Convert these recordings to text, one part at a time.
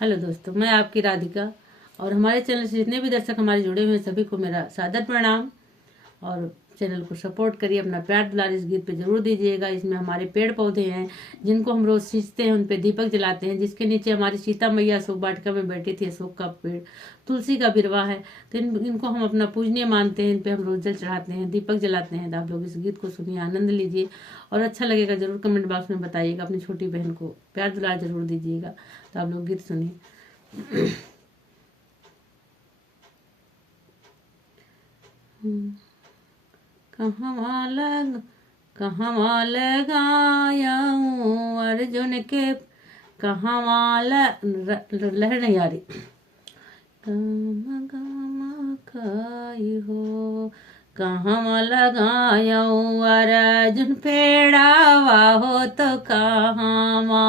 Hello दोस्तों, मैं आपकी राधिका और हमारे चैनल से जितने भी दर्शक हमारे जुड़े हुए हैं सभी को मेरा सादर प्रणाम। और चैनल को सपोर्ट करिए, अपना प्यार दुलार इस गीत पे जरूर दीजिएगा। इसमें हमारे पेड़ पौधे हैं जिनको हम रोज सींचते हैं, उन पे दीपक जलाते हैं, जिसके नीचे हमारी सीता मैया अशोक वाटिका में बैठी थी। अशोक का पेड़, तुलसी का बिरवा है, तो इनको हम अपना पूजनीय मानते हैं। इन पे हम रोज जल चढ़ाते हैं, दीपक जलाते हैं। तो आप लोग इस गीत को सुनिए, आनंद लीजिए और अच्छा लगेगा जरूर कमेंट बॉक्स में बताइएगा। अपनी छोटी बहन को प्यार दुलार जरूर दीजिएगा। तो आप लोग गीत सुनिए। कहवा लगाऊं अर्जुन के, कहवा लहर नहीं आ रही। खाई हो कहवा लगाऊं अर्जुन पेड़ावा हो तो कहवा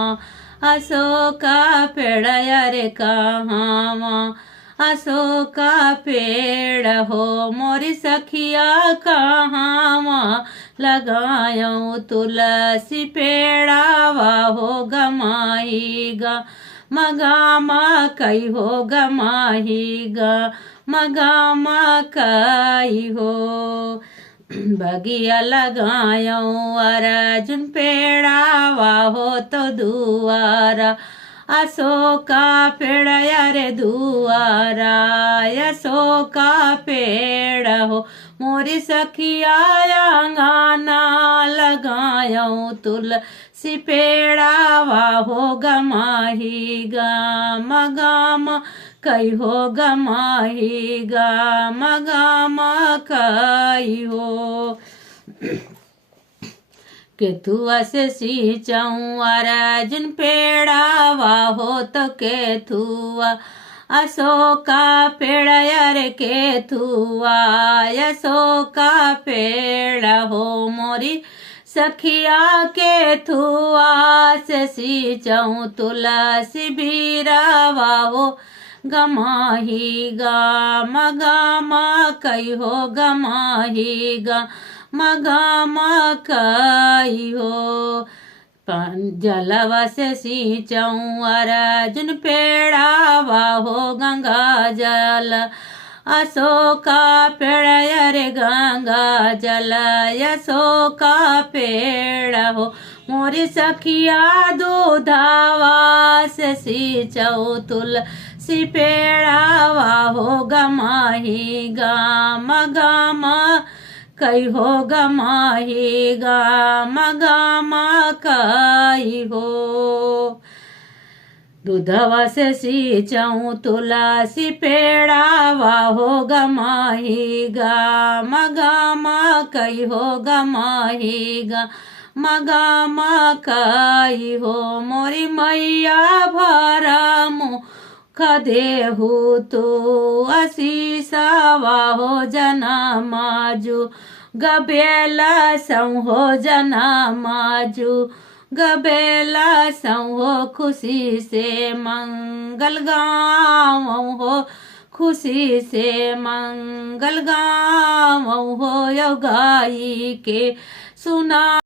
अशोका पेड़ यारे कहवा अशोका पेड़ हो मोरी सखिया कहवा लगाऊं तुलसी पेड़ावा हो गमाहीगा मगामा कई हो गमाहीगा मगामा कई हो। बगिया लगाऊं अर्जुन पेड़ावा हो तो दुआरा अशोका पेड़ यारे दुआरा अशोका पेड़ हो मोरी सखिया अंगाना लगाऊं तुलसी पेड़ावा हो गमाहीगा मगामा कई हो गमाहीगा मगामा कई हो। केथुआ से सींचाऊं अर्जुन पेड़ावा हो तो केथुआ अशोका पेड़ यारे केथुआ अशोका पेड़ हो मोरी सखिया केथुआ से सींचाऊं तुलसी बीरावा हो गमाहीगा मगामा कई हो गमाहीगा मगामा कई हो। जलवा से सींचाऊं अर्जुन पेड़ावा हो गंगा जल अशोका पेड़ यारे गंगा जल अशोका पेड़ हो मोरी सखिया दूधावा से सींचाऊं तुलसी पेड़ावा हो गमाहीगा मगामा कई हो गमाहीगा मगामा कई हो। दूधवा से सींचाऊं तुलसी पेड़ावा हो गमाहीगा मगामा कई हो गमाहीगा मगामा कई हो मोरी मैया भरा मुख देहु तो आशीषावा हो जना माजू गबेला सं हो जना माजू गबेला सं हो खुशी से मंगल गाँव हो खुशी से मंगल गाँव हो यो गाई के सुना।